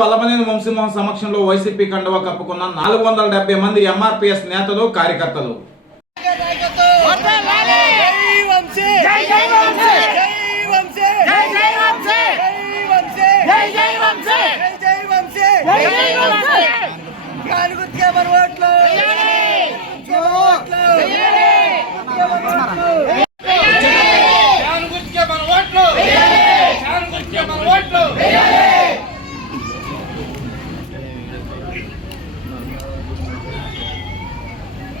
వల్లభనేని వంశీమోహన్ సమక్షంలో వైసీపీ కండువా కప్పుకున్న 470 మంది ఎంఆర్పీఎస్ నేతలు కార్యకర్తలు.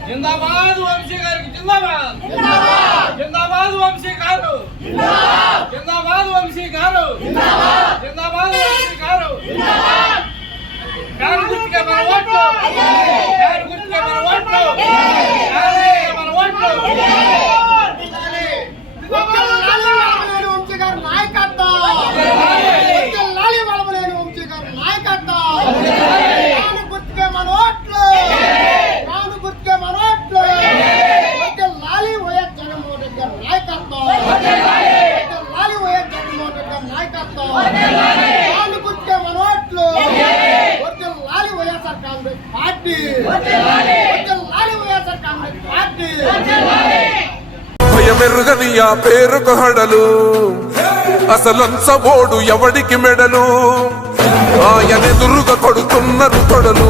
जिंदाबाद वंशी गारू जिंदाबाद जिंदाबाद जिंदाबाद वंशी गारू जिंदाबाद जिंदाबाद वंशी गारू जिंदाबाद जिंदाबाद वंशी गारू जिंदाबाद प्यार गुट के मन ओट्लो प्यार गुट के मन ओट्लो अरे मन ओट्लो వల్లభనేని వంశీ గారి నాయకత్వం వల్లభనేని వంశీ గారి నాయకత్వం గుర్తుకే మన ఓట్లు గుర్తుకే మన ఓట్లు లాలి వైఎస్ జగన్మోహన్ రెడ్డి గారి నాయకత్వం లాలి వైఎస్ జగన్మోహన్ రెడ్డి గారి నాయకత్వం గుర్తుకే మన ఓట్లు లాలి వైఎస్ఆర్ కాంగ్రెస్ పార్టీ లాలి వైఎస్ఆర్ కాంగ్రెస్ పార్టీ మెరుగని ఆ పేరుకు హడలు అసలంచబోడు ఎవడికి మెడలు ఆయనెదురుగా కొడుతున్నారు తొడలు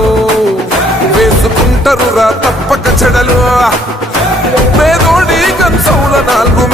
వేసుకుంటారు రా తప్పక చెడలు పేదోడి కంచౌల 4